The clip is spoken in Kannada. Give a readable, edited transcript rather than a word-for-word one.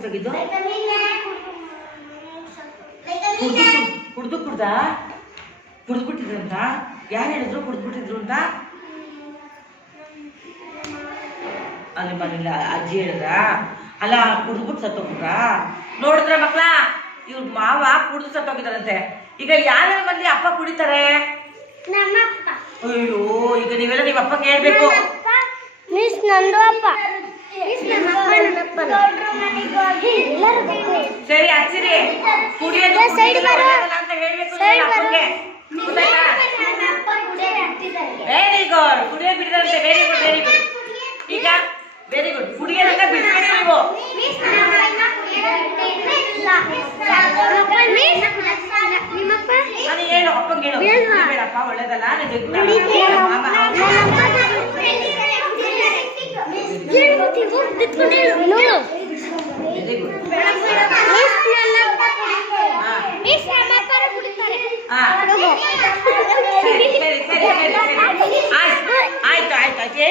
ಸತ್ತೋಗಿದ್ದು? ಕುಡ್ದ್ಬಿಟ್ಟಿದ್ರು ಅಂತ ಯಾರು ಹೇಳಿದ್ರು? ಕುಡ್ದ್ಬಿಟ್ಟಿದ್ರು ಅಂತ ಅಲ್ಲಿ ಮನೇಲಿ ಅಜ್ಜಿ ಹೇಳಿದ್ರ? ಅಲ್ಲ ಕುಡ್ದ್ಬಿಟ್ಟು ಸತ್ತೋಗ್ಬಿಟ್ರ? ನೋಡಿದ್ರ ಮಕ್ಳ, ಇವ್ರ ಮಾವ ಕುಡ್ದು ಸತ್ತೋಗಿದಾರಂತೆ. ಈಗ ಯಾರ್ಯಾರ ಮಂದಿ ಅಪ್ಪ ಕುಡಿತಾರೆ? ಅಯ್ಯೋ, ಈಗ ನೀವೆಲ್ಲ ನಿಮ್ಮ ಅಪ್ಪ ಕೇಳ್ಬೇಕು. ಸರಿ ಹಚ್ಚಿರಿ, ಕುಡಿಯೋದು ಅಂತ ಹೇಳ್ಬೇಕು ಅಪ್ಪಂಗೆ. ವೆರಿ ಗುಡ್, ಕುಡಿಯೋ ಬಿಡಿದಾರಂತೆ. Very good, very good. ಈಗ ವೆರಿ ಗುಡ್, ಕುಡಿಯೋದನ್ನ ಬಿಡ್ಬೇಕು ನೀವು. ನಾನು ಹೇಳು ಅಪ್ಪಂಗೆ, ಹೇಳು ಬೇಡಪ್ಪ, ಒಳ್ಳೇದಲ್ಲ. Very good. ಆಯ್ತು ಆಯ್ತು ಆಯ್ತು.